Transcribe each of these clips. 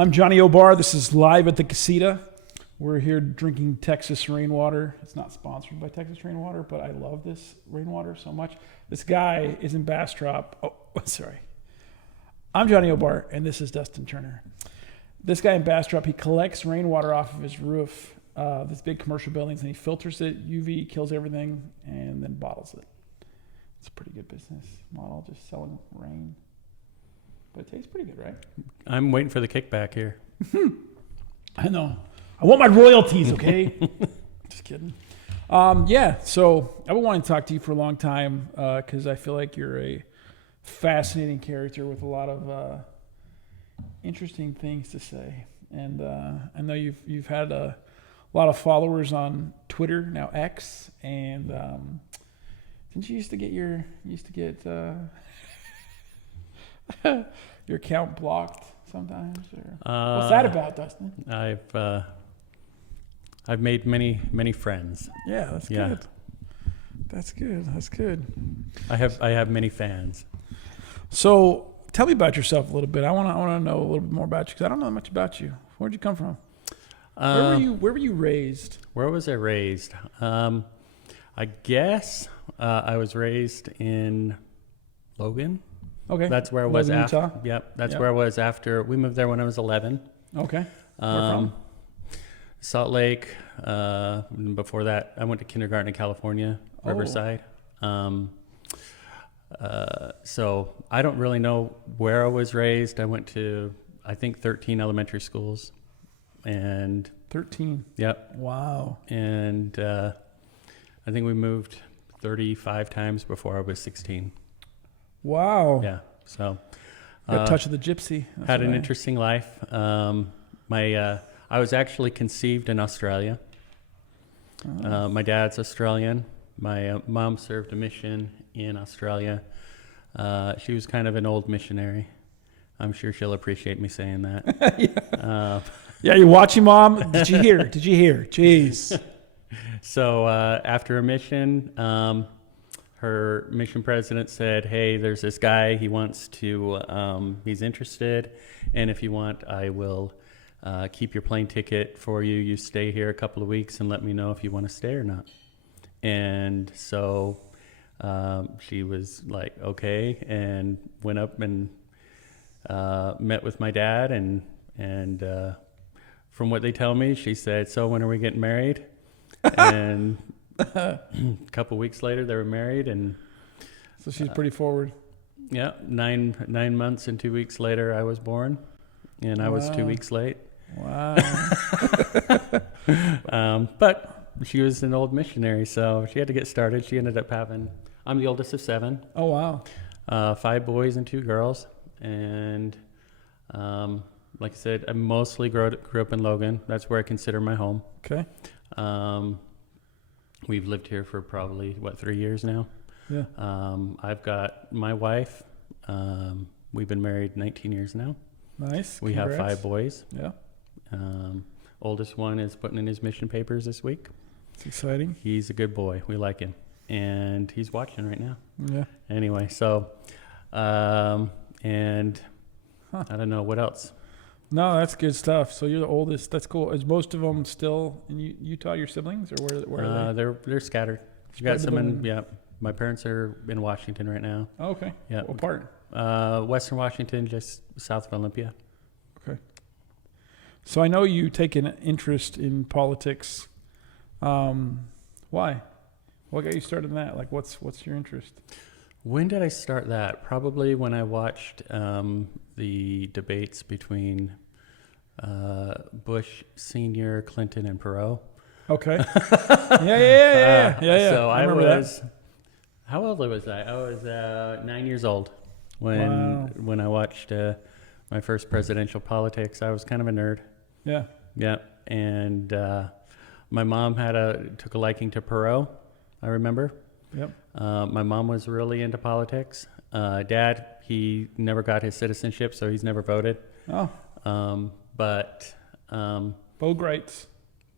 I'm Johnny O'Barr. This is Live at the Casita. We're here drinking Texas rainwater. It's not sponsored by Texas Rainwater, but I love this rainwater so much. This guy is in Bastrop. Oh, sorry. I'm Johnny O'Barr, and this is Dustin Turner. This guy in Bastrop, he collects rainwater off of his roof, these big commercial buildings, and he filters it, UV, kills everything, and then bottles it. It's a pretty good business model, just selling rain. But it tastes pretty good, right? I'm waiting for the kickback here. I know. I want my royalties, okay? Just kidding. So I've been wanting to talk to you for a long time because I feel like you're a fascinating character with a lot of interesting things to say. And I know you've had a lot of followers on Twitter, now X, and didn't you used to get your account blocked sometimes? Or what's that about, Dustin? I've made many friends. Yeah, that's good. That's good. I have many fans. So tell me about yourself a little bit. I want to know a little bit more about you because I don't know much about you. Where'd you come from? Where were you raised? Where was I raised? I guess I was raised in Logan. Okay. That's where I was Logan, after. Utah? Yep. That's where I was after. We moved there when I was 11. Okay. Where from? Salt Lake. Before that, I went to kindergarten in California, Riverside. So I don't really know where I was raised. I went to, I think, 13 elementary schools. And 13. Yep. Wow. And I think we moved 35 times before I was 16. Wow. Yeah. So got a touch of the gypsy. That's had an right. interesting life. I was actually conceived in Australia. My dad's Australian. My mom served a mission in Australia. She was kind of an old missionary. I'm sure she'll appreciate me saying that. Yeah, you're watching, Mom. Did you hear? Jeez. So after a mission, her mission president said, "Hey, there's this guy. He wants to. He's interested, and if you want, I will keep your plane ticket for you. You stay here a couple of weeks and let me know if you want to stay or not." And so she was like, "Okay," and went up and met with my dad, and from what they tell me, she said, "So when are we getting married?" And a couple weeks later, they were married, and So she's pretty forward. yeah, nine months and 2 weeks later, I was born, and I was 2 weeks late. Wow. But she was an old missionary, so she had to get started. She ended up having. I'm the oldest of 7. Oh, wow. 5 boys and 2 girls, and like I said, I mostly grew up in Logan. That's where I consider my home. Okay. We've lived here for probably 3 years now. Yeah. I've got my wife. We've been married 19 years now. Nice. We have Congrats. 5 boys. Yeah. Oldest one is putting in his mission papers this week. It's exciting. He's a good boy. We like him, and he's watching right now. Yeah. Anyway, so and I don't know what else. No, that's good stuff. So you're the oldest. That's cool. Is most of them still in Utah, your siblings, or where are they? They're scattered. You got some in. between- Yeah, my parents are in Washington right now. Oh, okay. Yeah. What part? Western Washington, just south of Olympia. Okay. So I know you take an interest in politics. Why? What got you started in that? Like, what's your interest? When did I start that? Probably when I watched the debates between Bush Senior, Clinton, and Perot. Okay. Yeah. So I remember was. How old was I? I was 9 years old when I watched my first presidential politics. I was kind of a nerd. Yeah. Yeah, and my mom took a liking to Perot. I remember. Yep. My mom was really into politics. Dad, he never got his citizenship, so he's never voted. Oh. But Bo Greitz.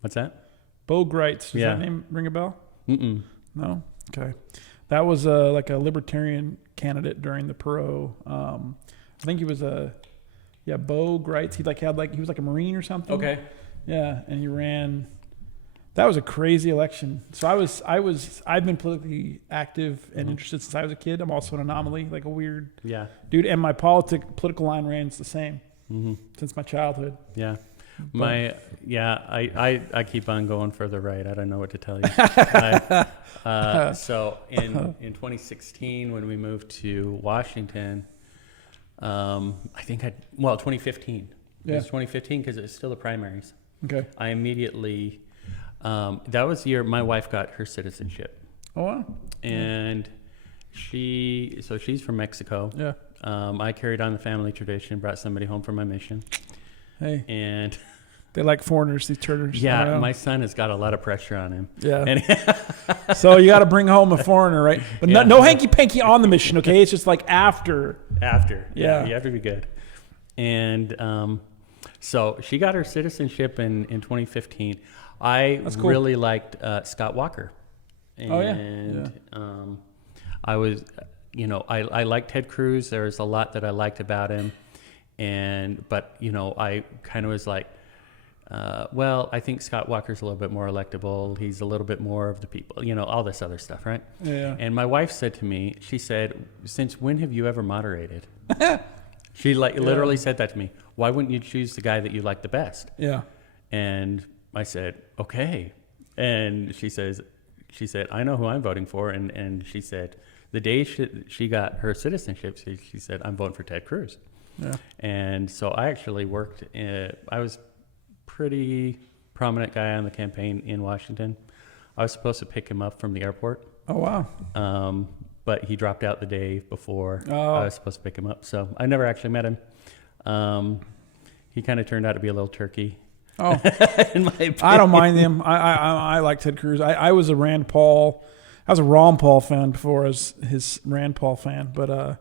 what's that? Bo Greitz. Does Yeah. that name ring a bell? Mm-mm. No? Okay. That was like a libertarian candidate during the Perot. I think he was a Yeah, Bo Greitz. He was like a Marine or something. Okay. Yeah, and he ran. That was a crazy election. So I've been politically active and interested since I was a kid. I'm also an anomaly, like a weird dude. And my political line ran's the same since my childhood. Yeah. I keep on going further right. I don't know what to tell you. So in 2016, when we moved to Washington, 2015. It was 2015 because it was still the primaries. Okay. I immediately, that was the year my wife got her citizenship. Oh, wow. And she's from Mexico. Yeah. I carried on the family tradition, brought somebody home from my mission. Hey. And they like foreigners, these turners. yeah, my son has got a lot of pressure on him. Yeah. And so you got to bring home a foreigner, right? But no hanky-panky on the mission, okay? It's just like after. Yeah. You have to be good. And so she got her citizenship in 2015. That's cool. Really liked Scott Walker. And I was, I liked Ted Cruz. There was a lot that I liked about him. But I kind of was like, I think Scott Walker's a little bit more electable. He's a little bit more of the people, all this other stuff, right? Yeah. And my wife said to me, she said, "Since when have you ever moderated?" She literally said that to me. "Why wouldn't you choose the guy that you like the best?" Yeah. And I said, "Okay." And she said, "I know who I'm voting for." And she said, the day she got her citizenship, she said, "I'm voting for Ted Cruz." Yeah. And so I actually worked, I was pretty prominent guy on the campaign in Washington. I was supposed to pick him up from the airport. Oh, wow. But he dropped out the day before I was supposed to pick him up. So I never actually met him. He kind of turned out to be a little turkey. Oh, in my opinion. I don't mind him. I like Ted Cruz. I was a Ron Paul fan before I was his Rand Paul fan, but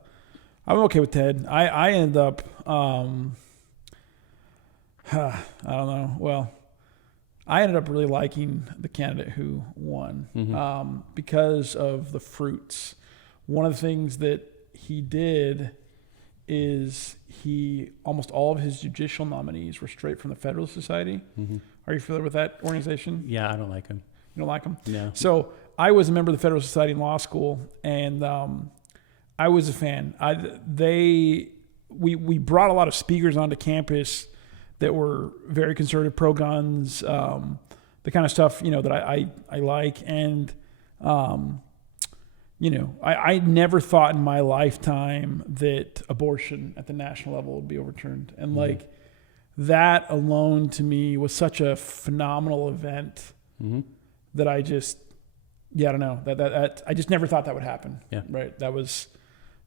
I'm okay with Ted. I ended up, I don't know. Well, I ended up really liking the candidate who won because of the fruits. One of the things that he did is almost all of his judicial nominees were straight from the Federalist Society. Are you familiar with that organization? Yeah, I don't like him. You don't like him? No. So I was a member of the Federalist Society in law school, and I was a fan. We brought a lot of speakers onto campus that were very conservative, pro-guns, the kind of stuff that I like, and I never thought in my lifetime that abortion at the national level would be overturned, and like that alone to me was such a phenomenal event that I just I don't know that I just never thought that would happen. Yeah. Right. That was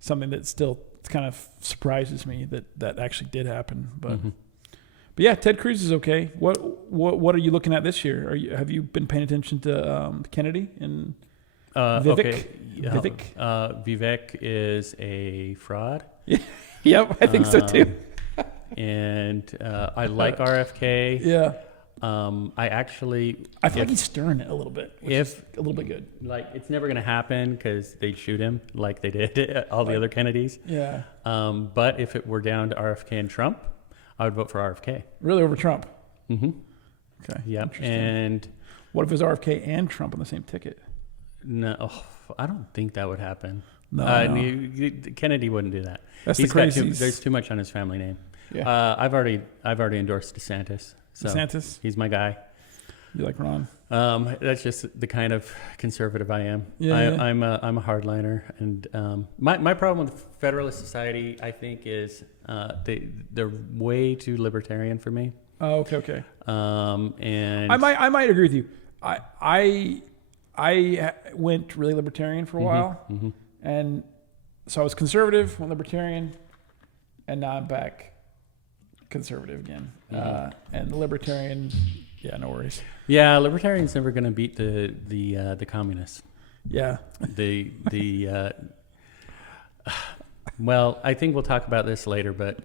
something that still kind of surprises me that actually did happen. But yeah, Ted Cruz is okay. What are you looking at this year? Have you been paying attention to Kennedy and Vivek? Okay. Vivek is a fraud. Yep, I think so too. And I like RFK. Yeah. I feel like he's stirring it a little bit, which is a little bit good. Like, it's never going to happen because they'd shoot him like they did all the other Kennedys. Yeah. But if it were down to RFK and Trump, I would vote for RFK. Really, over Trump? Mm-hmm. Okay. Yeah. And what if it was RFK and Trump on the same ticket? No, I don't think that would happen. No. Kennedy wouldn't do that. That's the crazy. There's too much on his family name. Yeah. I've already endorsed DeSantis. So DeSantis? He's my guy. You like Ron? That's just the kind of conservative I am. Yeah. I'm a hardliner, and my problem with Federalist Society, I think, is they're way too libertarian for me. Oh, okay. And I might agree with you. I went really libertarian for a while, and so I was conservative, went libertarian, and now I'm back conservative again. And the libertarian, no worries. Yeah, libertarian's never going to beat the communists. Yeah. Well, I think we'll talk about this later, but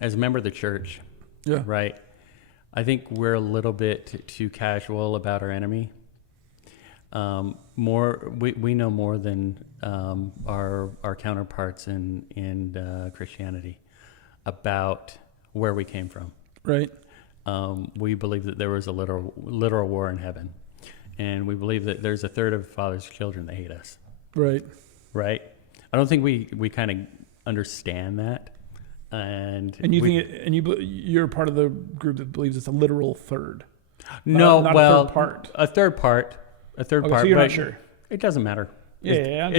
as a member of the church, right, I think we're a little bit too casual about our enemy. We know more than our counterparts in Christianity. about where we came from. Right. We believe that there was a literal war in heaven. And we believe that there's a third of Father's children that hate us. Right. Right? I don't think we kind of understand that. And you're part of the group that believes it's a literal third. No, not well, a third part. A third Okay, part. so you're but not sure. It doesn't matter. Yeah,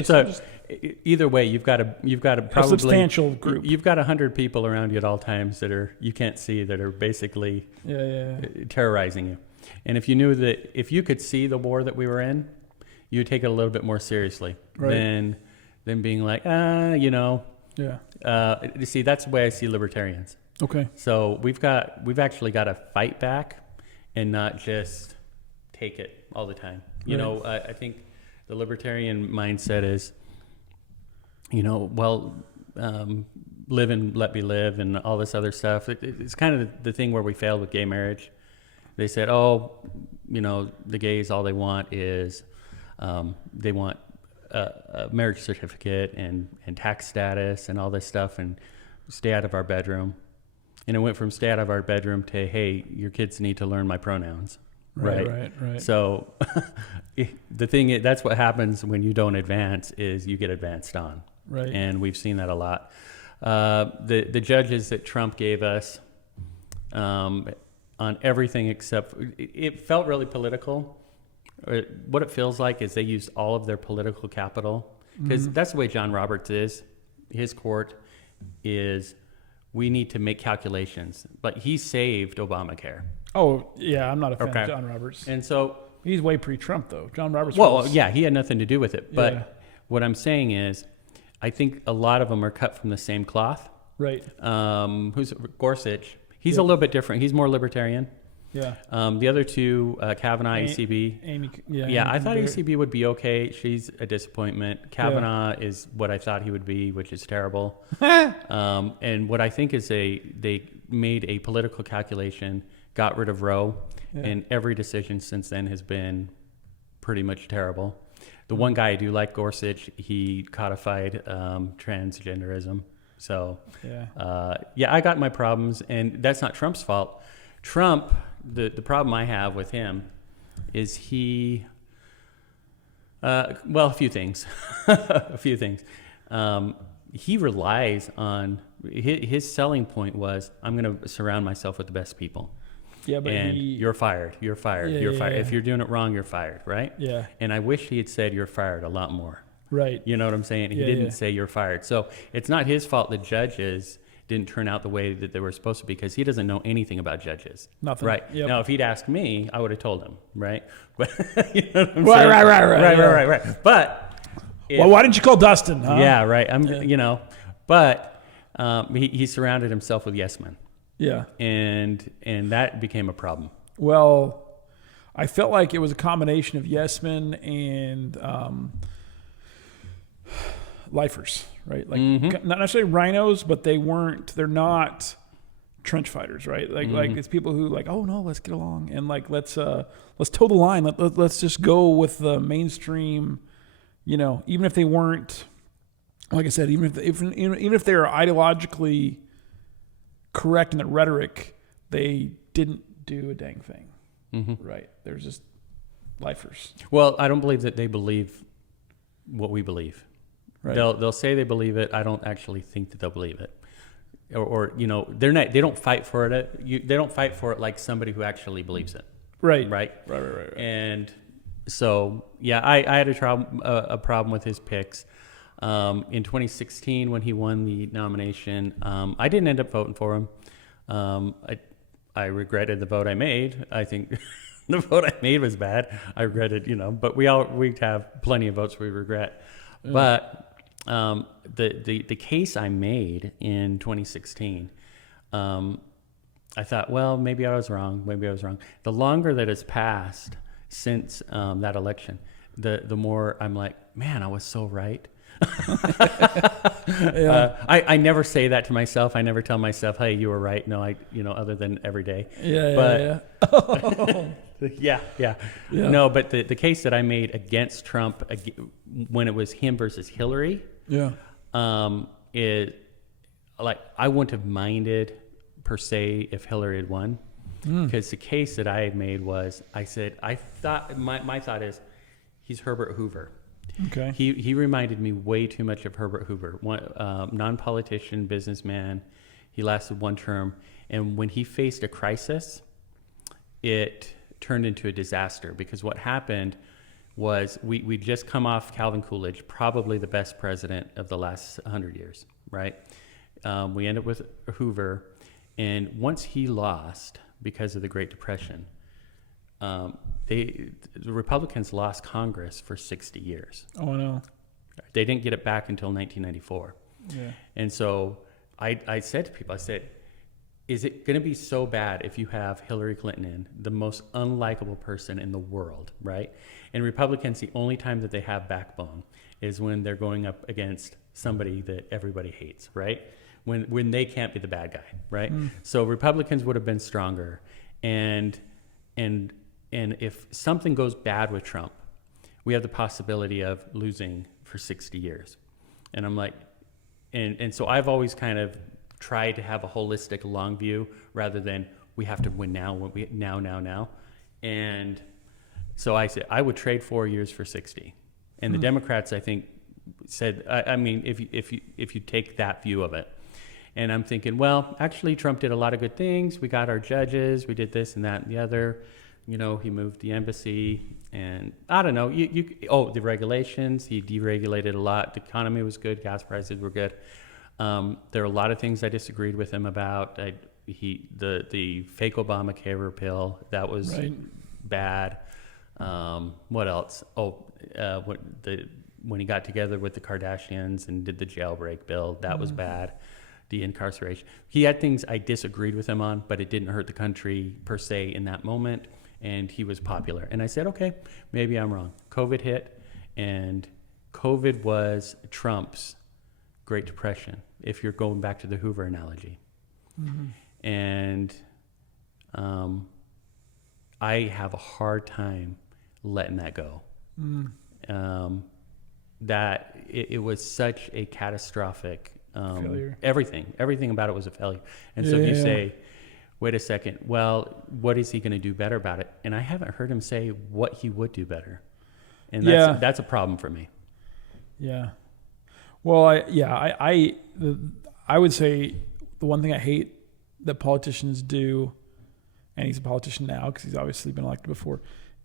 Either way, you've got a probably substantial group. You've got 100 people around you at all times that you can't see, that are basically terrorizing you. And if you knew that, if you could see the war that we were in, you would take it a little bit more seriously than being like, you know. Yeah. You see, that's the way I see libertarians. Okay. So we've actually got to fight back and not just take it all the time. You know, I think the libertarian mindset is, you know, well, live and let me live and all this other stuff. It's kind of the thing where we failed with gay marriage. They said, oh, you know, the gays, all they want is they want a marriage certificate and tax status and all this stuff and stay out of our bedroom. And it went from stay out of our bedroom to, hey, your kids need to learn my pronouns. Right. So the thing is, that's what happens when you don't advance, is you get advanced on. Right. And we've seen that a lot. The judges that Trump gave us on everything except, it felt really political. What it feels like is they used all of their political capital, because that's the way John Roberts is. His court is, we need to make calculations, but he saved Obamacare. Oh yeah, I'm not a fan of John Roberts. And so he's way pre-Trump though. John Roberts. He had nothing to do with it. But what I'm saying is, I think a lot of them are cut from the same cloth. Right. Who's Gorsuch? He's a little bit different. He's more libertarian. Yeah. The other two, Kavanaugh, ACB. Amy. I thought ACB would be okay. She's a disappointment. Kavanaugh is what I thought he would be, which is terrible. And what I think is they made a political calculation, got rid of Roe, and every decision since then has been pretty much terrible. The one guy I do like, Gorsuch, he codified transgenderism. So, I got my problems, and that's not Trump's fault. Trump, the problem I have with him is he, a few things. He relies on, his selling point was, I'm going to surround myself with the best people. Yeah, but you're fired. You're fired. You're fired. If you're doing it wrong, you're fired, right? Yeah. And I wish he had said you're fired a lot more. Right. You know what I'm saying? He didn't say you're fired. So it's not his fault the judges didn't turn out the way that they were supposed to, because he doesn't know anything about judges. Nothing. Right. Yep. Now, if he'd asked me, I would have told him, right? But you know what I'm saying? Right. But why didn't you call Dustin? Huh? Yeah, right. But he surrounded himself with yes men. Yeah. And that became a problem. Well, I felt like it was a combination of yes men and lifers, right? Like not necessarily rhinos, but they're not trench fighters, right? Like it's people who like, oh no, let's get along and like let's toe the line. Let's just go with the mainstream, you know, even if they weren't, like I said, even if they're ideologically correct in the rhetoric, they didn't do a dang thing, right? They're just lifers. Well, I don't believe that they believe what we believe. Right. They'll say they believe it. I don't actually think that they'll believe it, or you know, they don't fight for it. They don't fight for it like somebody who actually believes it. Right. And so I had a problem with his picks. In 2016, when he won the nomination, I didn't end up voting for him. I regretted the vote I made. I think the vote I made was bad. I regretted, but we have plenty of votes we regret. Yeah. But the case I made in 2016, I thought, well, maybe I was wrong. The longer that has passed since that election, the more I'm like, man, I was so right. I never say that to myself. I never tell myself, hey, you were right. No, other than every day. No, but the case that I made against Trump when it was him versus Hillary, is like I wouldn't have minded per se if Hillary had won, because the case that I had made was I thought my thought is he's Herbert Hoover. Okay. He reminded me way too much of Herbert Hoover, one non-politician, businessman. He lasted one term, and when he faced a crisis, it turned into a disaster, because what happened was we just come off Calvin Coolidge, probably the best president of the last 100 years, right? We ended up with Hoover, and once he lost because of the Great Depression, the Republicans lost Congress for 60 years. Oh, no. They didn't get it back until 1994. Yeah. And so I said to people, I said, is it going to be so bad if you have Hillary Clinton in, the most unlikable person in the world, right? And Republicans, the only time that they have backbone is when they're going up against somebody that everybody hates, right? When they can't be the bad guy, right? So Republicans would have been stronger. And if something goes bad with Trump, we have the possibility of losing for 60 years. And I'm like, and so I've always kind of tried to have a holistic long view rather than we have to win now, now. And so I said, I would trade 4 years for 60. And the Democrats, I think, said, I mean, if you take that view of it, and I'm thinking, well, actually Trump did a lot of good things. We got our judges, we did this and that and the other. You know, he moved the embassy, and I don't know, the regulations, he deregulated a lot. The economy was good, gas prices were good. There are a lot of things I disagreed with him about. The fake Obamacare repeal, that was bad. What else? When he got together with the Kardashians and did the jailbreak bill, that was bad. The incarceration. He had things I disagreed with him on, but it didn't hurt the country per se in that moment, and he was popular. And I said, okay, maybe I'm wrong. COVID hit, and COVID was Trump's Great Depression, if you're going back to the Hoover analogy. And I have a hard time letting that go. That it was such a catastrophic failure. Everything about it was a failure. And so if you say, wait a second, well, what is he going to do better about it? And I haven't heard him say what he would do better. And that's a problem for me. Yeah. Well, I would say the one thing I hate that politicians do, and he's a politician now because he's obviously been elected before,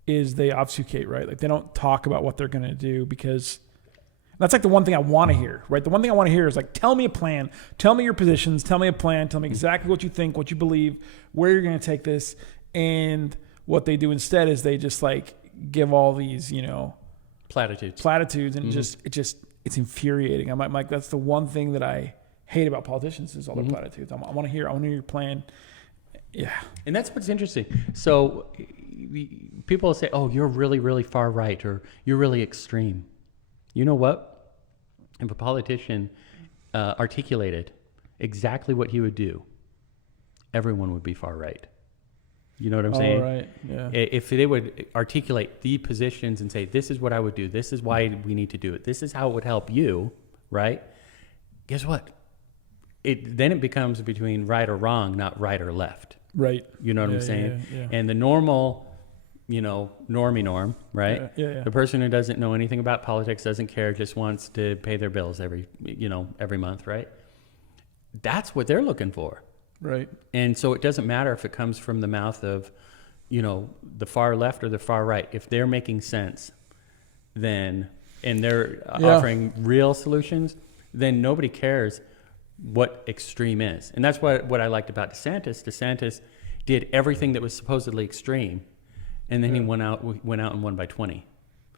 is they obfuscate, right? Like they don't talk about what they're going to do, because that's like the one thing I want to hear, right? The one thing I want to hear is like, tell me a plan, tell me your positions, tell me a plan, tell me exactly what you think, what you believe, where you're going to take this. And what they do instead is they just like give all these, platitudes, and it's infuriating. I'm like, that's the one thing that I hate about politicians is all their platitudes. I want to hear your plan. Yeah. And that's what's interesting. So people say, oh, you're really, really far right, or you're really extreme. You know what? If a politician articulated exactly what he would do, everyone would be far right. You know what I'm saying? Right. Yeah. If they would articulate the positions and say, this is what I would do, this is why we need to do it, this is how it would help you, right? Guess what? Then it becomes between right or wrong, not right or left. Right. You know what I'm saying? Yeah. And the normal, normie norm, right? Yeah. The person who doesn't know anything about politics, doesn't care, just wants to pay their bills every month, right? That's what they're looking for. Right. And so it doesn't matter if it comes from the mouth of, the far left or the far right. If they're making sense, then, and they're offering real solutions, then nobody cares what extreme is. And that's what I liked about DeSantis. DeSantis did everything that was supposedly extreme, and then he went out and won by 20.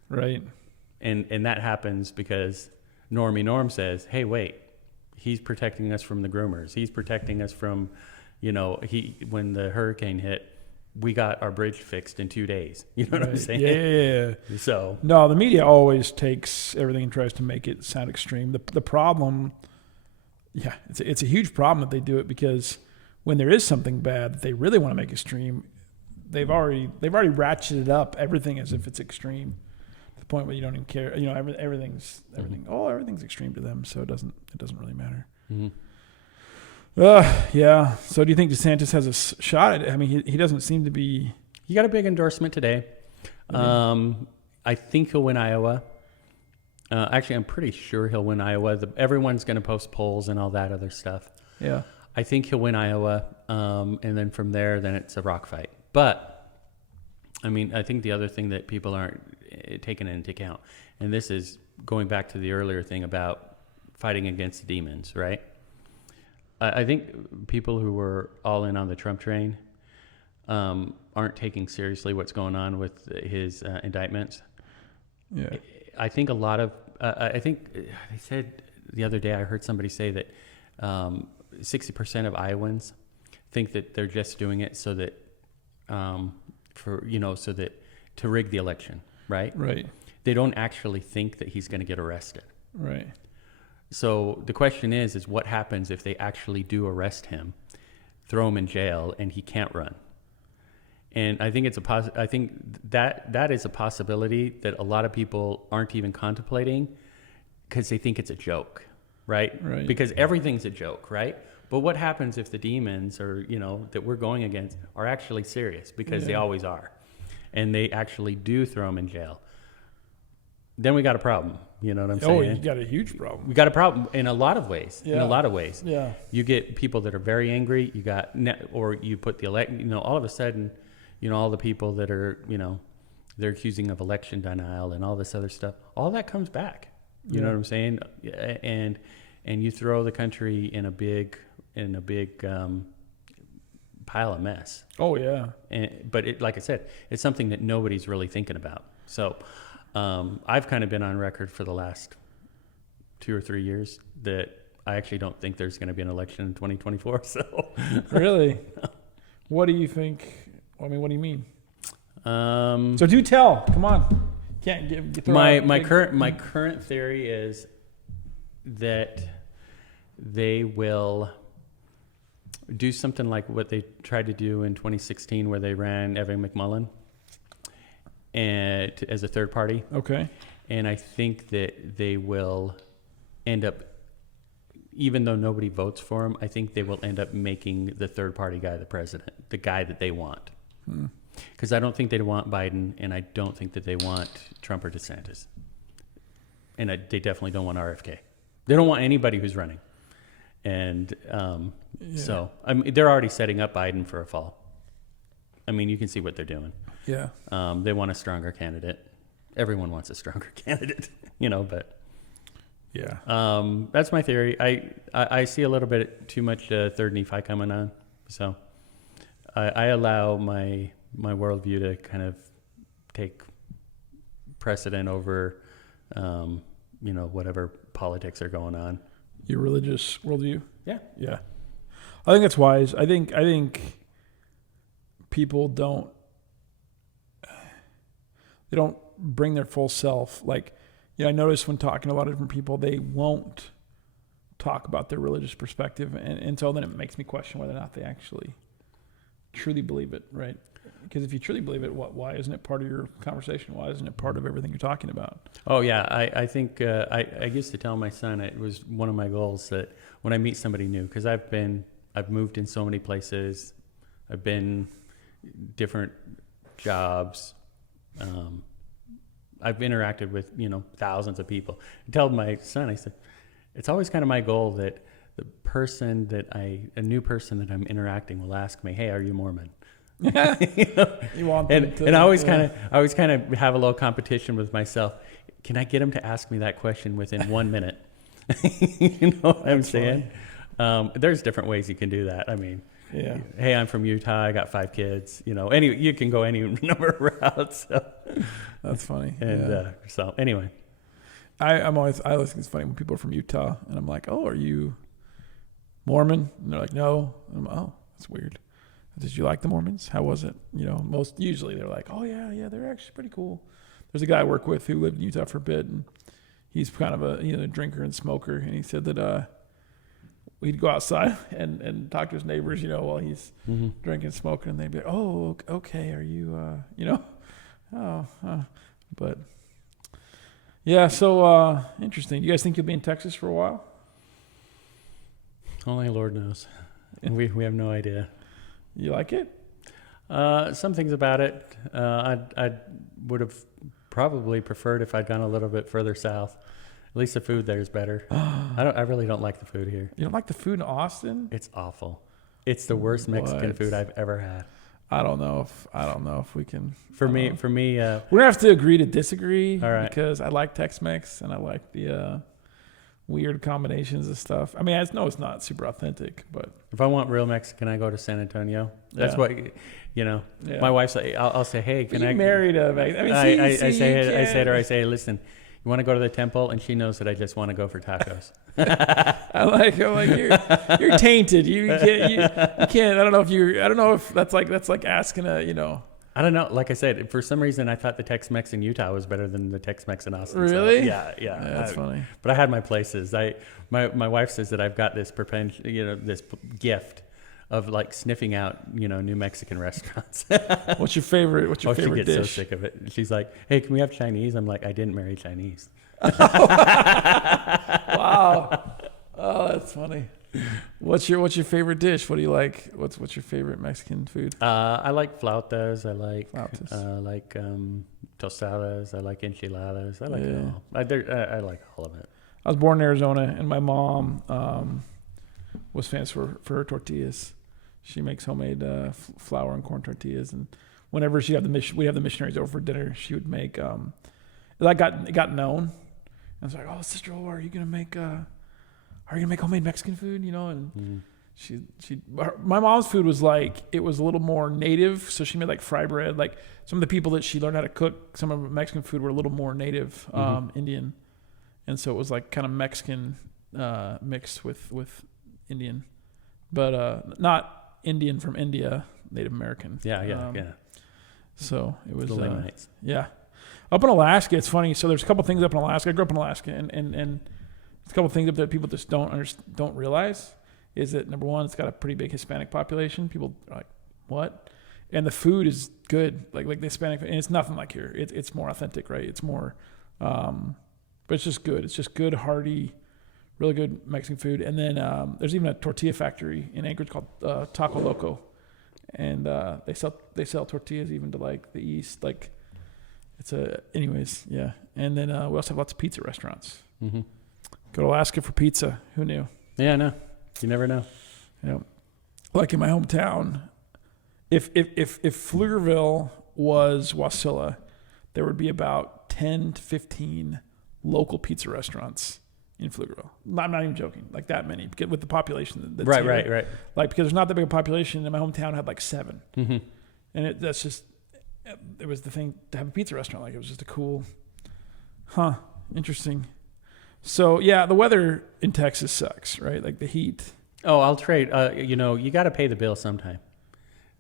Right. And that happens because Normie Norm says, hey, wait, he's protecting us from the groomers. He's protecting us from, when the hurricane hit, we got our bridge fixed in 2 days. You know what I'm saying? Yeah. So no, the media always takes everything and tries to make it sound extreme. The problem, it's a huge problem that they do it, because when there is something bad that they really want to make extreme, they've already ratcheted up everything as if it's extreme, to the point where you don't even care. Everything's extreme to them, so it doesn't really matter. Yeah. So do you think DeSantis has a shot at it? I mean, he doesn't seem to be. He got a big endorsement today. I think he'll win Iowa. Actually, I'm pretty sure he'll win Iowa. Everyone's going to post polls and all that other stuff. Yeah. I think he'll win Iowa, and then from there, then it's a rock fight. But, I mean, I think the other thing that people aren't taking into account, and this is going back to the earlier thing about fighting against the demons, right? I think people who were all in on the Trump train aren't taking seriously what's going on with his indictments. Yeah. I think a lot of, I think they said the other day, I heard somebody say that 60% of Iowans think that they're just doing it so that, so that to rig the election, right? Right. They don't actually think that he's going to get arrested. Right. So the question is what happens if they actually do arrest him, throw him in jail, and he can't run? And I think I think that is a possibility that a lot of people aren't even contemplating because they think it's a joke, right? Right. Because everything's a joke, right? But what happens if the demons or that we're going against are actually serious? Because they always are, and they actually do throw them in jail. Then we got a problem. You know what I'm saying? Oh, you got a huge problem. We got a problem in a lot of ways. Yeah. In a lot of ways. Yeah. You get people that are very angry. You got or you put the all of a sudden, all the people that are, they're accusing of election denial and all this other stuff. All that comes back. You know what I'm saying? And you throw the country in a big pile of mess. Oh yeah. But like I said, it's something that nobody's really thinking about. So I've kind of been on record for the last 2 or 3 years that I actually don't think there's going to be an election in 2024. So really, what do you think? I mean, what do you mean? So So do tell. Come on. Can't give my current theory is that they will do something like what they tried to do in 2016, where they ran Evan McMullin as a third party. Okay. And I think that they will end up, even though nobody votes for him, I think they will end up making the third party guy the president, the guy that they want. Because I don't think they want Biden, and I don't think that they want Trump or DeSantis. And they definitely don't want RFK. They don't want anybody who's running. And so they're already setting up Biden for a fall. I mean, you can see what they're doing. Yeah. They want a stronger candidate. Everyone wants a stronger candidate, but yeah. that's my theory. I see a little bit too much third Nephi coming on. So I allow my worldview to kind of take precedent over, whatever politics are going on. Your religious worldview? Yeah. Yeah. I think that's wise. I think people don't bring their full self. Like, I notice when talking to a lot of different people, they won't talk about their religious perspective. And so then it makes me question whether or not they actually truly believe it, right? Because if you truly believe it, why isn't it part of your conversation? Why isn't it part of everything you're talking about? Oh, yeah. I think I used to tell my son, it was one of my goals that when I meet somebody new, because I've moved in so many places, I've been different jobs, I've interacted with, thousands of people. I tell my son, I said, it's always kind of my goal that a new person that I'm interacting will ask me, hey, are you Mormon? You want them to, and I always kind of have a little competition with myself. Can I get him to ask me that question within 1 minute? You know what I'm saying? There's different ways you can do that. I mean, yeah. Hey, I'm from Utah. I got 5 kids. Anyway, you can go any number of routes. So. That's funny. And so anyway, I always think it's funny when people are from Utah and I'm like, oh, are you Mormon? And they're like, no. And I'm, oh, that's weird. Did you like the Mormons? How was it? Usually they're like, oh yeah, they're actually pretty cool. There's a guy I work with who lived in Utah for a bit, and he's kind of a drinker and smoker, and he said that we'd go outside and talk to his neighbors, while he's drinking, smoking, and they'd be like, oh, okay, are you, but yeah, so interesting. You guys think you'll be in Texas for a while? Only Lord knows. We have no idea. You like it? Some things about it, I would have probably preferred if I'd gone a little bit further south. At least the food there is better. I really don't like the food here. You don't like the food in Austin? It's awful. It's the worst Mexican food I've ever had. I don't know if we can. For me, we're gonna have to agree to disagree. All right. Because I like Tex-Mex and I like the weird combinations of stuff. I mean, I know it's not super authentic, but if I want real Mexican, I go to San Antonio. That's what, Yeah. My wife's like, I'll say, hey, can I? Married a Mexican? I mean, I say to her, listen, you want to go to the temple? And she knows that I just want to go for tacos. I'm like you're tainted. You can't. I don't know if that's like asking I don't know. Like I said, for some reason, I thought the Tex-Mex in Utah was better than the Tex-Mex in Austin. Really? So, yeah. That's funny. But I had my places. My wife says that I've got this this gift of like sniffing out, new Mexican restaurants. What's your favorite? What's your favorite dish? She dish? gets so sick of it. She's like, "Hey, can we have Chinese?" I'm like, "I didn't marry Chinese." Wow. Oh, that's funny. What's your favorite dish? What do you like? What's your favorite Mexican food? I like flautas. I like Flautas. tostadas. I like enchiladas. I like it Yeah. all. I like all of it. I was born in Arizona, and my mom was famous for her tortillas. She makes homemade flour and corn tortillas, and whenever we'd have the missionaries over for dinner, she would make. It got known. I was like, "Oh, Sister Olga, are you gonna make homemade Mexican food?" And my mom's food was like, it was a little more native, so she made like fry bread. Like some of the people that she learned how to cook, some of the Mexican food were a little more native, Indian, and so it was like kind of Mexican mixed with Indian, but not Indian from India, Native American. Yeah. So it was really nice. Yeah. Up in Alaska, it's funny. So there's a couple things up in Alaska. I grew up in Alaska, and there's a couple things up there that people just don't realize is that, number one, it's got a pretty big Hispanic population. People are like, what? And the food is good, like the Hispanic, and it's nothing like here. It's more authentic, right? It's more, but it's just good. It's just good, hearty, really good Mexican food. And then there's even a tortilla factory in Anchorage called Taco Loco, and they sell tortillas even to like the east, like. Anyways, yeah. And then we also have lots of pizza restaurants. Mm-hmm. Go to Alaska for pizza. Who knew? Yeah, no. You never know. Like in my hometown, if Pflugerville was Wasilla, there would be about 10 to 15 local pizza restaurants in Pflugerville. I'm not even joking. Like that many, with the population that's here. Right. Like, because there's not that big a population, and my hometown had like 7. Mm-hmm. And that's just... It was the thing to have a pizza restaurant. Like, it was just a cool, interesting. So yeah, the weather in Texas sucks, right? Like the heat. Oh, I'll trade. You got to pay the bill sometime.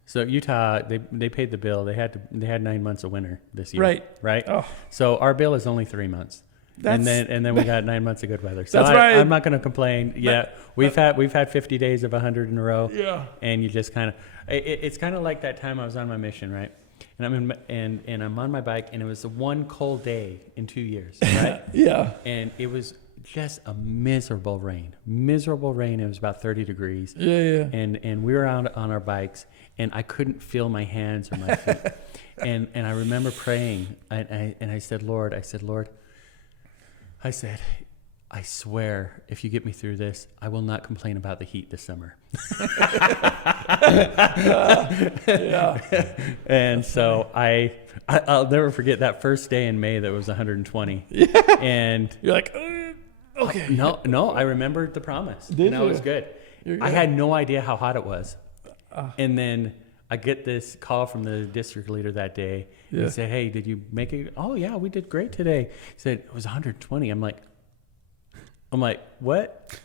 So Utah, they paid the bill. They had 9 months of winter this year. Right. Oh. So our bill is only 3 months. And then we got 9 months of good weather. So that's right. I'm not going to complain. Yeah, we've had 50 days of 100 in a row. Yeah. And you just kind of, it's kind of like that time I was on my mission, right? And I'm on my bike, and it was the one cold day in 2 years, right? Yeah. And it was just a miserable rain. It was about 30 degrees. Yeah. And we were out on our bikes, and I couldn't feel my hands or my feet. and I remember praying, and I said, Lord, I swear, if you get me through this, I will not complain about the heat this summer. Yeah. And so I'll never forget that first day in May that was 120. Yeah. And you're like, okay. No, I remembered the promise. Did I you? was good. I had no idea how hot it was. And then I get this call from the district leader that day. Yeah. He said, hey, did you make it? Oh, yeah, we did great today. He said, it was 120. I'm like, what?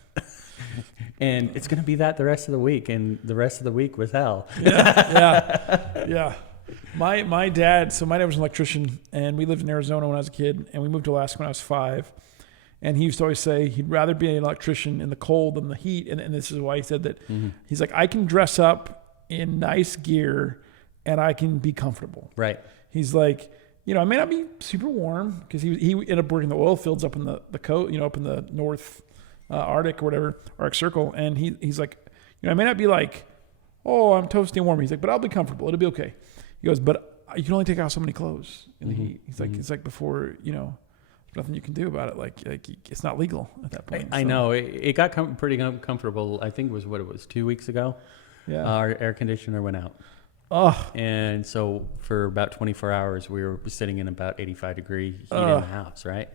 And it's going to be that the rest of the week. And the rest of the week was hell. Yeah. My dad was an electrician, and we lived in Arizona when I was a kid, and we moved to Alaska when I was 5. And he used to always say he'd rather be an electrician in the cold than the heat. And this is why he said that. Mm-hmm. He's like, I can dress up in nice gear and I can be comfortable. Right. He's like, I may not be super warm, because he ended up working the oil fields up in the coast, up in the North Arctic or whatever, Arctic Circle. And he's like, I may not be like, oh, I'm toasty and warm. He's like, but I'll be comfortable. It'll be okay. He goes, but you can only take out so many clothes in the heat. He's like, it's like before, there's nothing you can do about it. Like it's not legal at that point. I know. It got pretty uncomfortable. I think it was 2 weeks ago. Yeah. Our air conditioner went out. Oh. And so for about 24 hours, we were sitting in about 85-degree heat in the house, right?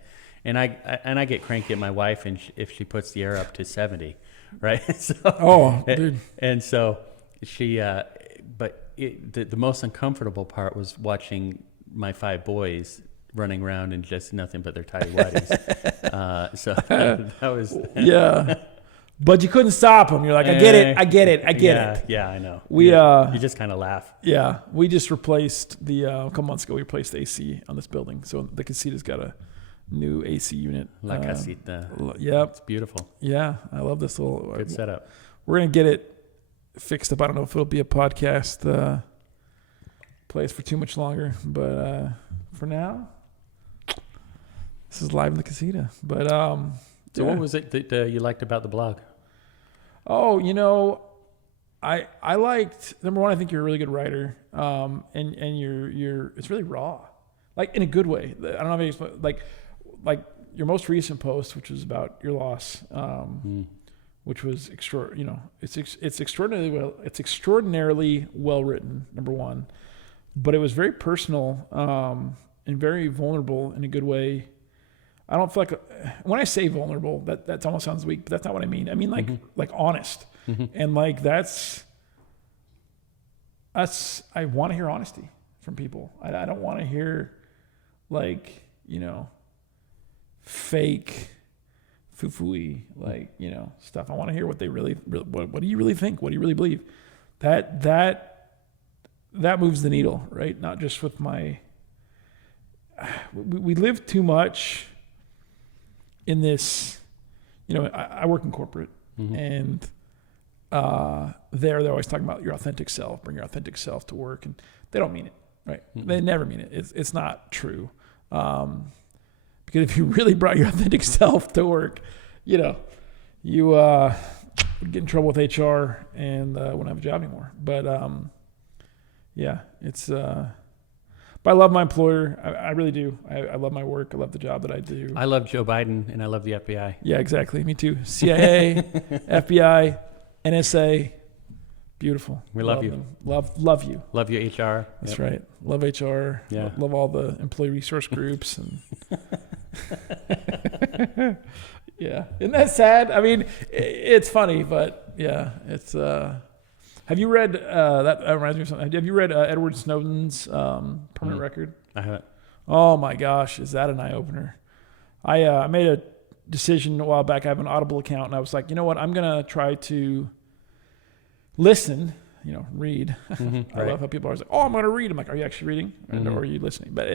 And I get cranky at my wife, and if she puts the air up to 70, right? So, dude. And so she, but the most uncomfortable part was watching my 5 boys running around in just nothing but their tidy whities. So that was yeah. But you couldn't stop them. You're like, I get it. Yeah, I know. You just kind of laugh. Yeah, we just replaced a couple months ago. We replaced the AC on this building, so the Casita's got a new AC unit. La Casita. Yep, it's beautiful. Yeah, I love this little good setup. We're gonna get it fixed up. I don't know if it'll be a podcast place for too much longer, but for now, this is live in the Casita. But so what was it that you liked about the blog? Oh, I liked, number one, I think you're a really good writer. And you're it's really raw, like in a good way. I don't know how to explain, like your most recent post, which was about your loss, which was it's extraordinarily well written, number one, but it was very personal, and very vulnerable in a good way. I don't feel like, when I say vulnerable, that almost sounds weak, but that's not what I mean. I mean like honest, and like that's I want to hear honesty from people. I don't want to hear like fake foo-foo-y stuff. I want to hear what they really what do you really think? What do you really believe? That moves the needle, right? Not just with we live too much in this, I work in corporate, and they're always talking about your authentic self, bring your authentic self to work, and they don't mean it, right? They never mean it. It's not true. Because if you really brought your authentic self to work, you would get in trouble with HR and wouldn't have a job anymore. But yeah, it's. But I love my employer. I really do. I love my work. I love the job that I do. I love Joe Biden, and I love the FBI. Yeah, exactly. Me too. CIA, FBI, NSA. Beautiful. We love you. Them. Love you. Love you, HR. That's right. Love HR. Yeah. Love all the employee resource groups. And yeah. Isn't that sad? I mean, it's funny, but yeah, it's... Have you read, that reminds me of something. Have you read Edward Snowden's Permanent Record? I haven't. Oh my gosh, is that an eye-opener? I made a decision a while back. I have an Audible account, and I was like, you know what? I'm going to try to listen, read. I love how people are always like, oh, I'm going to read. I'm like, are you actually reading? Or are you listening? But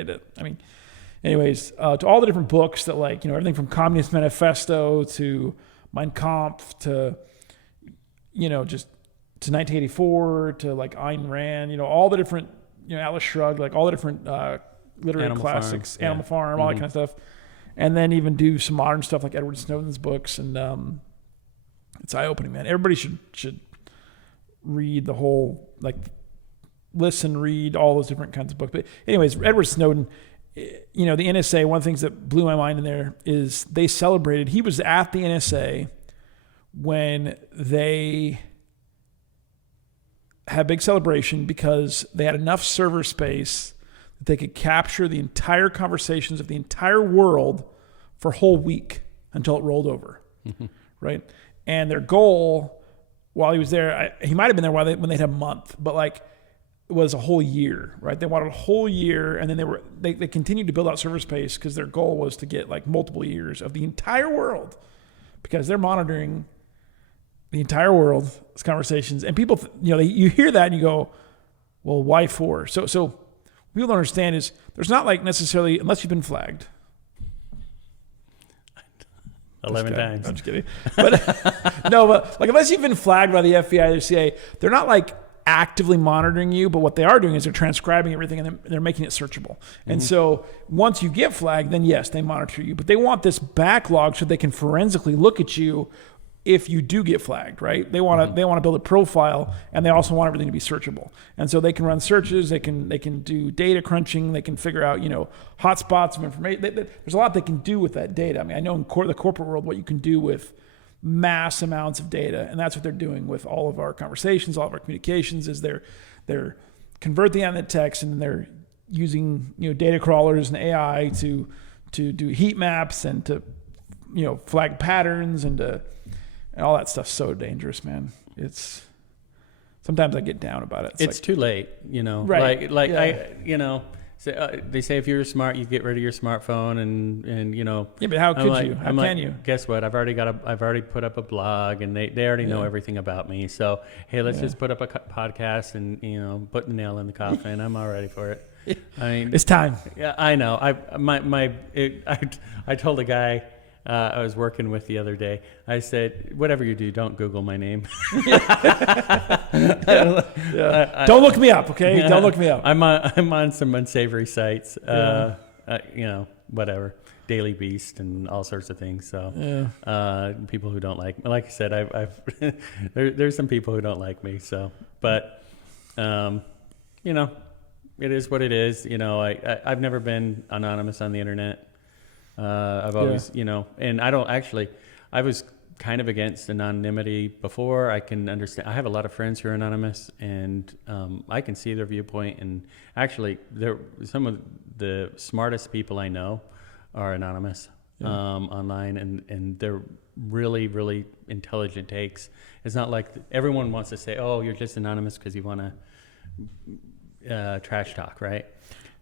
anyways, to all the different books that everything from Communist Manifesto to Mein Kampf to, just to 1984 to like Ayn Rand, all the different, Atlas Shrugged, like all the different literary Animal classics, Farm. Animal Farm, all that kind of stuff. And then even do some modern stuff like Edward Snowden's books. And it's eye-opening, man. Everybody should read the whole, listen, read all those different kinds of books. But anyways, Edward Snowden, the NSA, one of the things that blew my mind in there is they celebrated, he was at the NSA when they had a big celebration because they had enough server space that they could capture the entire conversations of the entire world for a whole week until it rolled over, right? And their goal, while he was there, he might have been there when they had a month, but it was a whole year, right? They wanted a whole year, and then they continued to build out server space because their goal was to get multiple years of the entire world, because they're monitoring the entire world's conversations. And people, you hear that and you go, well, why for? So what people don't understand is there's not necessarily, unless you've been flagged. 11 times. I'm just kidding. But no, but unless you've been flagged by the FBI or the CIA, they're not actively monitoring you, but what they are doing is they're transcribing everything and they're making it searchable. And so once you get flagged, then yes, they monitor you, but they want this backlog so they can forensically look at you if you do get flagged, right? They want to build a profile, and they also want everything to be searchable. And so they can run searches, they can do data crunching, they can figure out, hotspots of information. There's a lot they can do with that data. I mean, I know in the corporate world what you can do with mass amounts of data, and that's what they're doing with all of our conversations, all of our communications, is they're converting that into text, and then they're using data crawlers and AI to do heat maps and to flag patterns and all that stuff's so dangerous, man. It's sometimes I get down about it. It's too late, Right. They say if you're smart, you get rid of your smartphone, and Yeah, but how could you? How can you? Guess what? I've already put up a blog, and they already know everything about me. So hey, let's just put up a podcast and put the nail in the coffin. I'm all ready for it. I mean, It's time. Yeah, I know. I told a guy I was working with the other day. I said, whatever you do, don't Google my name. Don't look me up, okay? Don't look me up. I'm on some unsavory sites. Whatever, Daily Beast and all sorts of things. So people who don't like I said, I've there's some people who don't like me. So, but it is what it is. I've never been anonymous on the internet. I've always, and I was kind of against anonymity before. I can understand. I have a lot of friends who are anonymous, and I can see their viewpoint. And actually, some of the smartest people I know are anonymous online, and they're really, really intelligent takes. It's not like everyone wants to say, "Oh, you're just anonymous because you want to trash talk," right?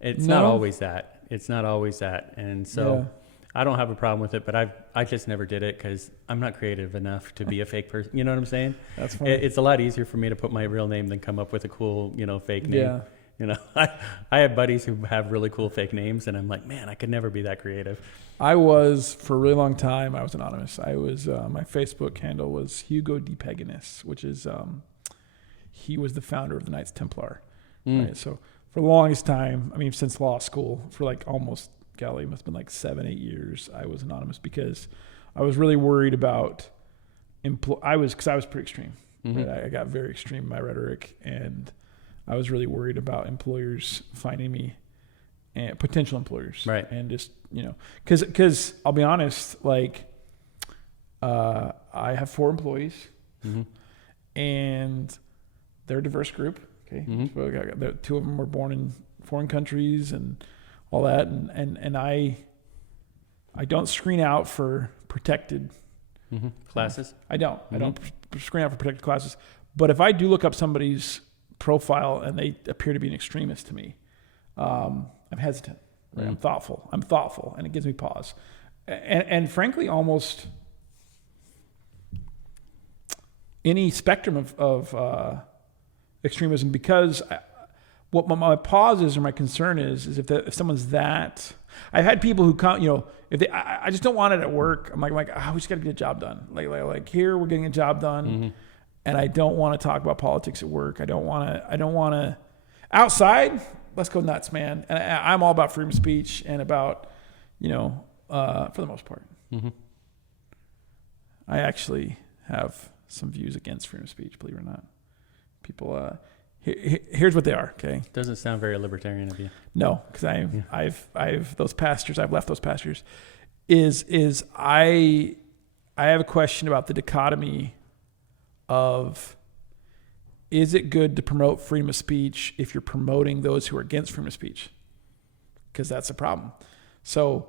It's not always that. It's not always that, and so. I don't have a problem with it, but I just never did it because I'm not creative enough to be a fake person. You know what I'm saying? That's funny. It's a lot easier for me to put my real name than come up with a cool, fake name. Yeah. I have buddies who have really cool fake names, and I'm like, man, I could never be that creative. I was, for a really long time, I was anonymous. I was, my Facebook handle was Hugo De Paganus, which is, he was the founder of the Knights Templar. Right? So for the longest time, since law school, for like almost, golly, it must have been like 7-8 years, I was anonymous because I was really worried about because I was pretty extreme. Right? I got very extreme in my rhetoric, and I was really worried about employers finding me, and potential employers, right? And just because I'll be honest, like I have 4 employees, and they're a diverse group. Okay, so 2 of them were born in foreign countries and all that, and I don't screen out for protected classes. I don't screen out for protected classes. But if I do look up somebody's profile and they appear to be an extremist to me, I'm hesitant. Right? I'm thoughtful, and it gives me pause. And frankly, almost any spectrum of extremism, because what my pause is, or my concern is if someone's that. I've had people who come, if I just don't want it at work. I'm like, we just got to get a job done. Like here, we're getting a job done, and I don't want to talk about politics at work. I don't want to. Outside, let's go nuts, man. And I'm all about freedom of speech and about, for the most part. I actually have some views against freedom of speech, believe it or not. People. Here's what they are. Okay. Doesn't sound very libertarian of you. No, because I've those pastures. I've left those pastures. I have a question about the dichotomy of, is it good to promote freedom of speech if you're promoting those who are against freedom of speech? Because that's a problem. So,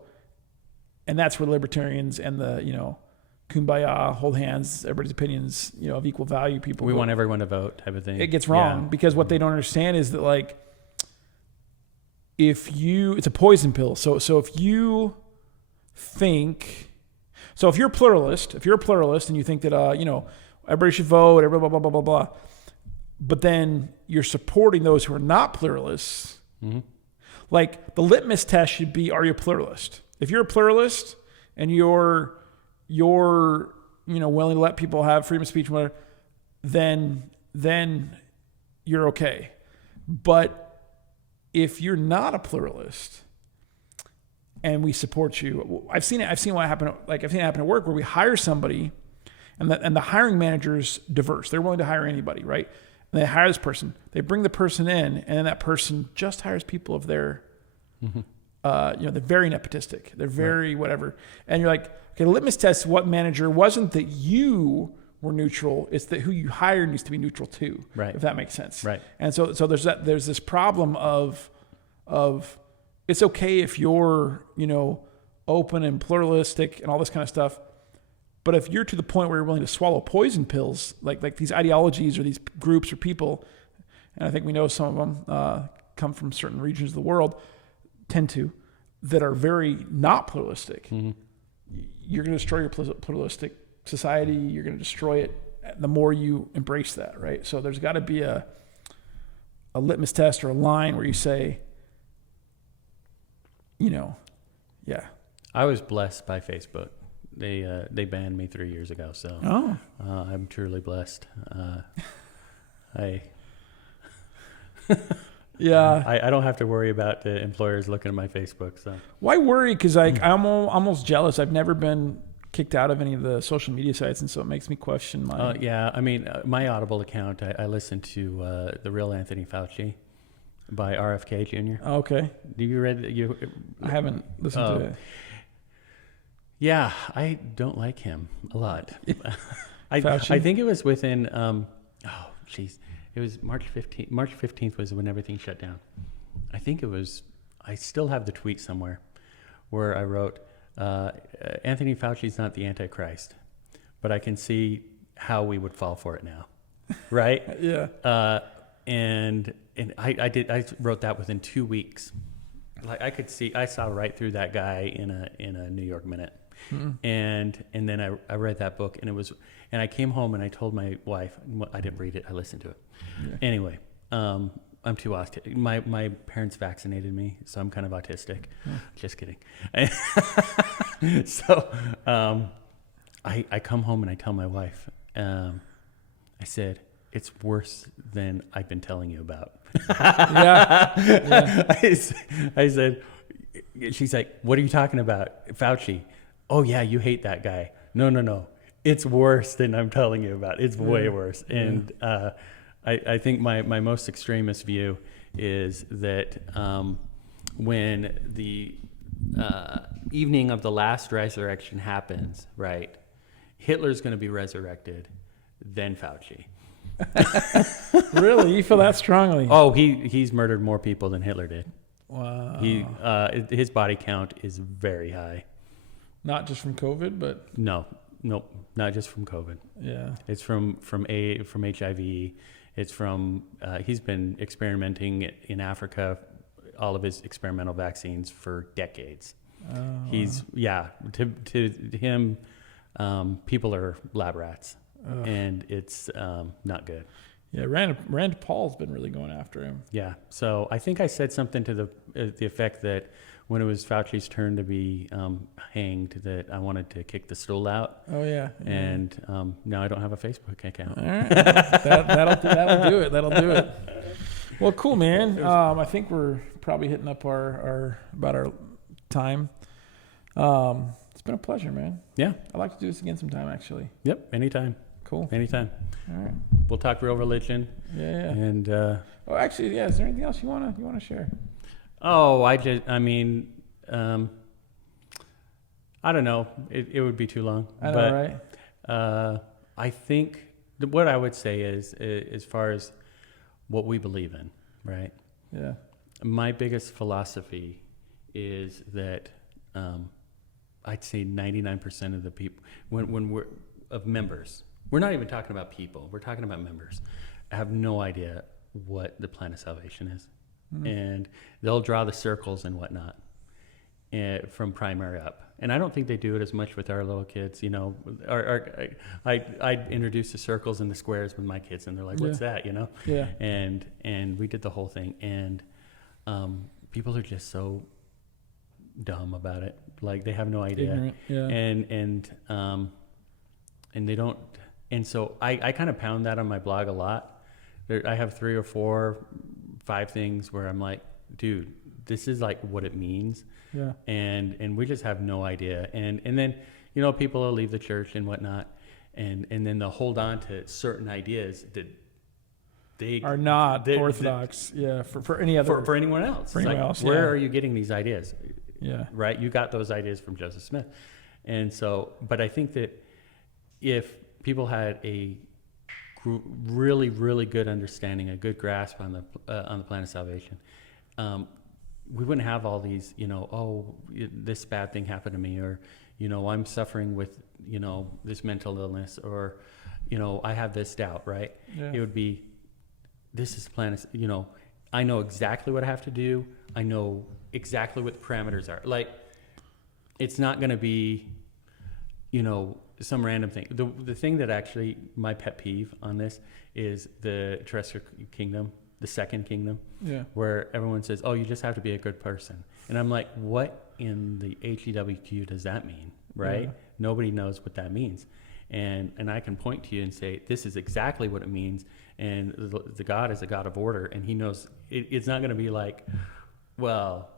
and that's where libertarians and the kumbaya, hold hands, everybody's opinions, of equal value. People. We want everyone to vote, type of thing. It gets wrong because what they don't understand is that, like, it's a poison pill. So if you think, if you're a pluralist and you think that everybody should vote, blah blah blah blah blah blah, but then you're supporting those who are not pluralists, like the litmus test should be: are you a pluralist? If you're a pluralist and you're willing to let people have freedom of speech, whatever, then you're okay. But if you're not a pluralist and we support you, I've seen what happened. Like I've seen it happen at work where we hire somebody and the hiring manager's diverse. They're willing to hire anybody, right? And they hire this person. They bring the person in, and then that person just hires people of their, they're very nepotistic. They're very whatever. And you're like, okay, the litmus test, what manager wasn't that you were neutral, it's that who you hire needs to be neutral too, right? If that makes sense, right? And so there's this problem of it's okay if you're open and pluralistic and all this kind of stuff, but if you're to the point where you're willing to swallow poison pills, like these ideologies or these groups or people, and I think we know some of them come from certain regions of the world, tend to, that are very not pluralistic. You're going to destroy your pluralistic society. You're going to destroy it the more you embrace that, right? So there's got to be a litmus test or a line where you say, yeah. I was blessed by Facebook. They banned me 3 years ago, so I'm truly blessed. Yeah, I don't have to worry about the employers looking at my Facebook. So why worry? Because I'm almost jealous. I've never been kicked out of any of the social media sites, and so it makes me question my. I mean, my Audible account. I listened to The Real Anthony Fauci by RFK Jr. Oh, okay. Have you read you? I haven't listened to it. Yeah, I don't like him a lot. I Fauci? think it was within. It was March 15th. March 15th was when everything shut down. I think it was. I still have the tweet somewhere where I wrote, Anthony Fauci's not the Antichrist, but I can see how we would fall for it now. Right? Yeah. And I wrote that within 2 weeks. Like I saw right through that guy in a New York Minute. And then I read that book, and I came home and I told my wife. I didn't read it, I listened to it. Yeah. Anyway, I'm too autistic. My parents vaccinated me, so I'm kind of autistic. Just kidding. So I come home and I tell my wife, I said, it's worse than I've been telling you about. Yeah. I said, she's like, what are you talking about? Fauci. Oh yeah, you hate that guy. No. It's worse than I'm telling you about. It's way worse. And I think my most extremist view is that when the evening of the last resurrection happens, right, Hitler's going to be resurrected, then Fauci. Really? You feel that strongly? Oh, he's murdered more people than Hitler did. Wow. His body count is very high. Not just from COVID, but nope, not just from COVID. Yeah, it's from HIV. It's from he's been experimenting in Africa, all of his experimental vaccines for decades. To him, people are lab rats, and it's not good. Yeah, Rand Paul's been really going after him. Yeah, so I think I said something to the effect that when it was Fauci's turn to be hanged, that I wanted to kick the stool out. Oh yeah. And now I don't have a Facebook account. All right, that'll do it. That'll do it. Well, cool, man. I think we're probably hitting up our time. It's been a pleasure, man. Yeah, I'd like to do this again sometime, actually. Yep, anytime. Cool. Anytime. All right. We'll talk real religion. Yeah. And actually, yeah. Is there anything else you wanna share? Oh, I don't know. It would be too long. I know, right? I think what I would say is, as far as what we believe in, right? Yeah. My biggest philosophy is that I'd say 99% of the people, when we're of members, we're not even talking about people. We're talking about members. I have no idea what the plan of salvation is. And they'll draw the circles and whatnot from primary up. And I don't think they do it as much with our little kids. I introduce the circles and the squares with my kids, and they're like, "What's that?" Yeah. And we did the whole thing, and people are just so dumb about it. Like they have no idea. Ignorant, yeah. And they don't. And so I kind of pound that on my blog a lot. I have 3 or 4, 5 things where I'm like, dude, this is like what it means. Yeah. And we just have no idea. And then, people will leave the church and whatnot. and then they'll hold on to certain ideas that they Are not orthodox. Yeah, for any other for anyone else. For It's anyone like, else, where yeah. are you getting these ideas? Yeah. Right? You got those ideas from Joseph Smith. And so, but I think that if people had a really, really good understanding, a good grasp on the plan of salvation, we wouldn't have all these, this bad thing happened to me, or, I'm suffering with, this mental illness, or, I have this doubt, right? Yeah. It would be, this is the plan, I know exactly what I have to do. I know exactly what the parameters are. Like, it's not going to be, some random thing. The thing that actually, my pet peeve on this is the terrestrial kingdom, the second kingdom, Yeah. where everyone says, oh, you just have to be a good person. And I'm like, what in the HEWQ does that mean, right? Yeah. Nobody knows what that means. And I can point to you and say, this is exactly what it means. And the God is a God of order, and he knows it's not going to be like, well,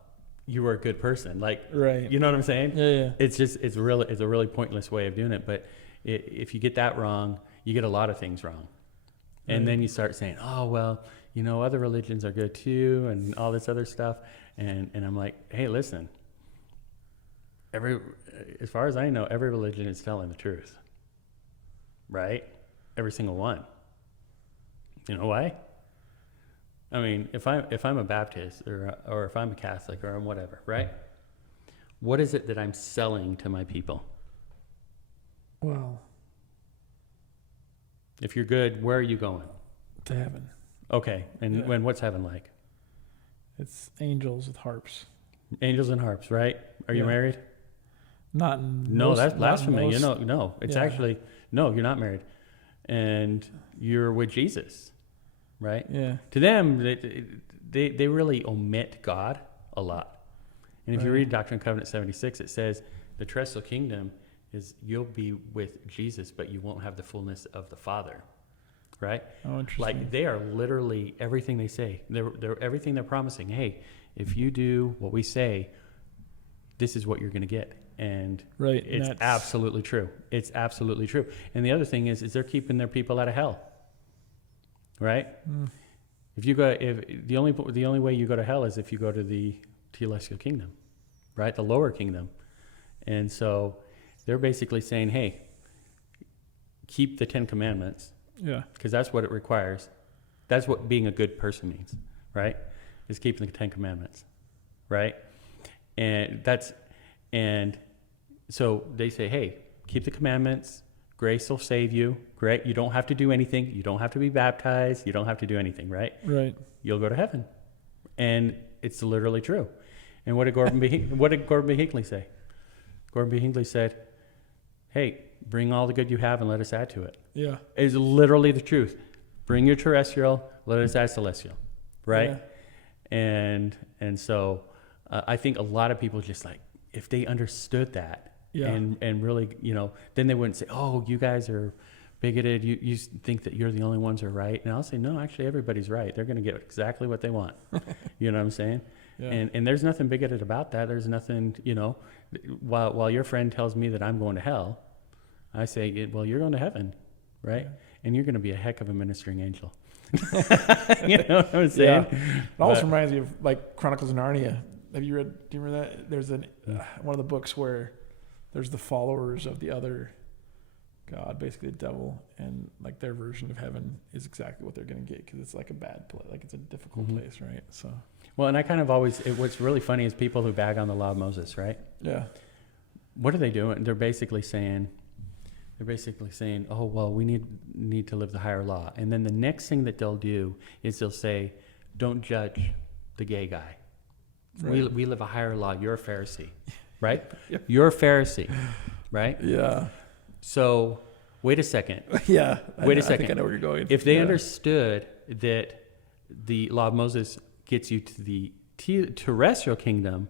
you were a good person. Like, Right. you know what I'm saying? Yeah, yeah. It's a really pointless way of doing it. But if you get that wrong, you get a lot of things wrong. And Right. then you start saying, oh, well, other religions are good too, and all this other stuff. And I'm like, hey, listen, as far as I know, every religion is telling the truth, right? Every single one. You know why? I mean, if I'm a Baptist or if I'm a Catholic or I'm whatever, right? What is it that I'm selling to my people? Well, If you're good, where are you going? to heaven. Okay, and Yeah. what's heaven like? It's angels with harps. Angels and harps, right? Are you Yeah. married? Not in No, most- that's not in blasphemy. most- No, it's Yeah. actually, no, you're not married. And you're with Jesus, right? Yeah. To them, they really omit God a lot. And if you Right. read Doctrine and Covenant 76, it says the terrestrial kingdom is you'll be with Jesus, but you won't have the fullness of the Father, right? Oh, interesting. Like, they are literally everything they say. They're everything they're promising. Hey, if you do what we say, this is what you're going to get. And Right. it's absolutely true. It's absolutely true. And the other thing is they're keeping their people out of hell, right? Mm. If the only way you go to hell is if you go to the celestial kingdom, right? The lower kingdom. And so they're basically saying, hey, keep the 10 commandments, Yeah. because that's what it requires. That's what being a good person means, right? Is keeping the 10 commandments, right? And so they say, hey, keep the commandments. Grace will save you. Great. You don't have to do anything. You don't have to be baptized. You don't have to do anything, right? Right. You'll go to heaven. And it's literally true. And what did Gordon B. Hinckley say? Gordon B. Hinckley said, hey, bring all the good you have and let us add to it. Yeah. It's literally the truth. Bring your terrestrial, let us add celestial, right? Yeah. And so I think a lot of people just like, if they understood that, Yeah. and really, then they wouldn't say, oh, you guys are bigoted. You think that you're the only ones who are right. And I'll say, no, actually everybody's right. They're going to get exactly what they want. You know what I'm saying? Yeah. And there's nothing bigoted about that. There's nothing, while your friend tells me that I'm going to hell, I say, well, you're going to heaven, right? Yeah. And you're going to be a heck of a ministering angel. You know what I'm saying? Yeah. It almost reminds me of like Chronicles of Narnia. Do you remember that? There's one of the books where there's the followers of the other God, basically the devil, and like their version of heaven is exactly what they're going to get because it's like a bad place, like it's a difficult Mhm. place, right? So Well, and I kind of what's really funny is people who bag on the law of Moses, right? yeah, What are they doing? They're basically saying, oh, well, we need to live the higher law. And then the next thing that they'll do is they'll say, don't judge the gay guy. right. We live a higher law. You're a Pharisee, right? Yep. You're a Pharisee, right? Yeah, So wait a second. yeah. Wait a I think I second. know where you're going. If they Yeah. understood that the law of Moses gets you to the terrestrial kingdom,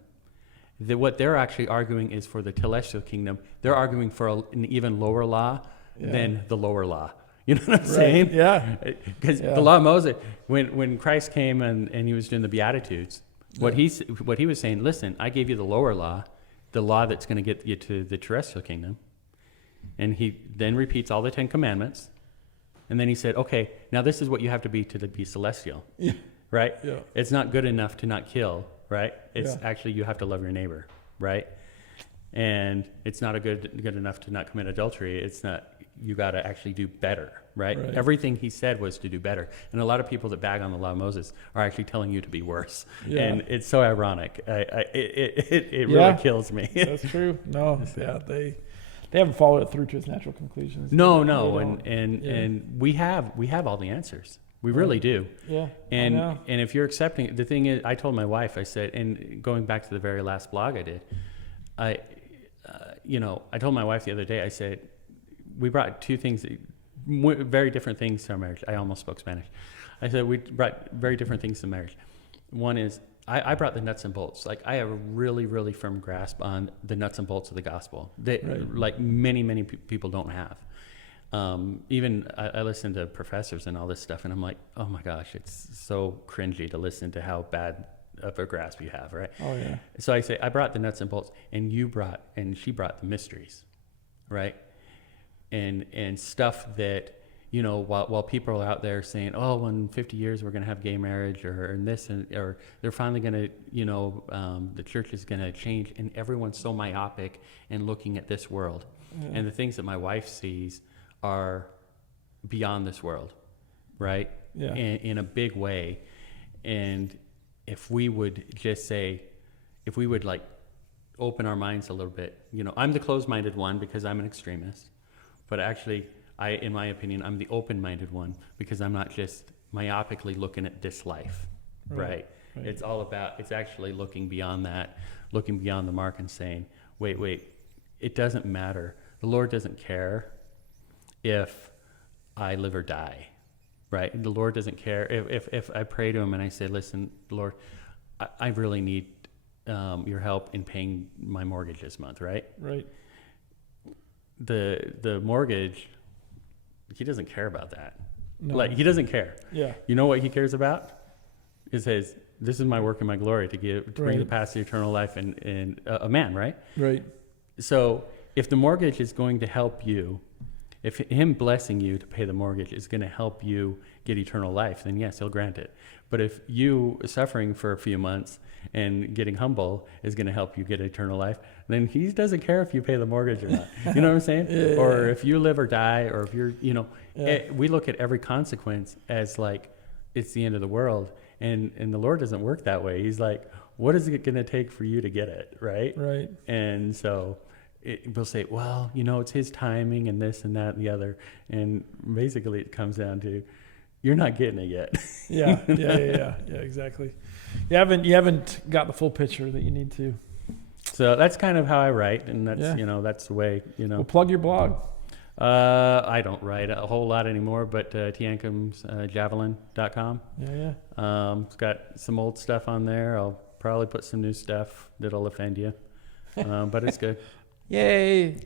that what they're actually arguing is for the celestial kingdom. They're arguing for an even lower law Yeah. than the lower law. You know what I'm Right. saying? Yeah, Because Yeah. the law of Moses, when Christ came and he was doing the Beatitudes, what he was saying, listen, I gave you the lower law, the law that's going to get you to the terrestrial kingdom. And he then repeats all the 10 commandments. And then he said, okay, now this is what you have to be be celestial. Yeah. Right? Yeah. It's not good enough to not kill, right? It's Yeah. actually you have to love your neighbor, right? And it's not good enough to not commit adultery. It's not, you got to actually do better, right? Right. Everything he said was to do better. And a lot of people that bag on the law of Moses are actually telling you to be worse. Yeah. And it's so ironic. It Yeah. really kills me. That's true. No, yeah, they haven't followed it through to its natural conclusions. No, They no, don't. and we have all the answers. We really do. Yeah. And I know. and if you're accepting, the thing is, I told my wife, I said, and going back to the very last blog I did, I told my wife the other day, I said, we brought two things, very different things to our marriage. I almost spoke Spanish. I said, we brought very different things to marriage. One is, I brought the nuts and bolts. Like, I have a really, really firm grasp on the nuts and bolts of the gospel that, Right. like, many people don't have. Even I listen to professors and all this stuff, and I'm like, oh my gosh, it's so cringy to listen to how bad of a grasp you have, right? Oh yeah. So I say, I brought the nuts and bolts, and she brought the mysteries, right? And stuff that, while people are out there saying, oh, in 50 years we're going to have gay marriage, or they're finally going to, the church is going to change, and everyone's so myopic and looking at this world. Yeah. And the things that my wife sees are beyond this world, right? Yeah. In a big way. And if we would just say, if we would like open our minds a little bit, I'm the closed-minded one because I'm an extremist, but actually in my opinion, I'm the open-minded one because I'm not just myopically looking at this life, right? Right. It's actually looking beyond that, looking beyond the mark and saying, wait, it doesn't matter. The Lord doesn't care if I live or die, right? The Lord doesn't care if I pray to him and I say, listen, Lord, I really need your help in paying my mortgage this month, right? Right. The mortgage, he doesn't care about that. No. Like, he doesn't care. Yeah. You know what he cares about? It says, this is my work and my glory to bring Right. the past to eternal life and a man, right? Right. So if the mortgage is going to help you, if him blessing you to pay the mortgage is going to help you get eternal life, then yes, he'll grant it. But if you suffering for a few months and getting humble is going to help you get eternal life, then he doesn't care if you pay the mortgage or not. You know what I'm saying? Yeah. Or if you live or die, or if you're, Yeah. we look at every consequence as like it's the end of the world. And the Lord doesn't work that way. He's like, what is it going to take for you to get it, right? Right. And so we'll say, well, it's his timing and this and that and the other. And basically it comes down to, you're not getting it yet. Yeah. Yeah. Exactly. You haven't got the full picture that you need to. So that's kind of how I write. And that's, Yeah. that's the way, Well, plug your blog. I don't write a whole lot anymore, but tiancumsjavelin.com. Yeah. It's got some old stuff on there. I'll probably put some new stuff that'll offend you. But it's good. Yay.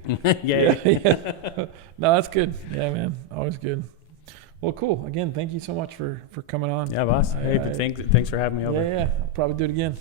Yay. Yeah. No, that's good. Yeah, man. Always good. Well, cool. Again, thank you so much for coming on. Yeah, boss. Hey, but thanks for having me over. Yeah. I'll probably do it again.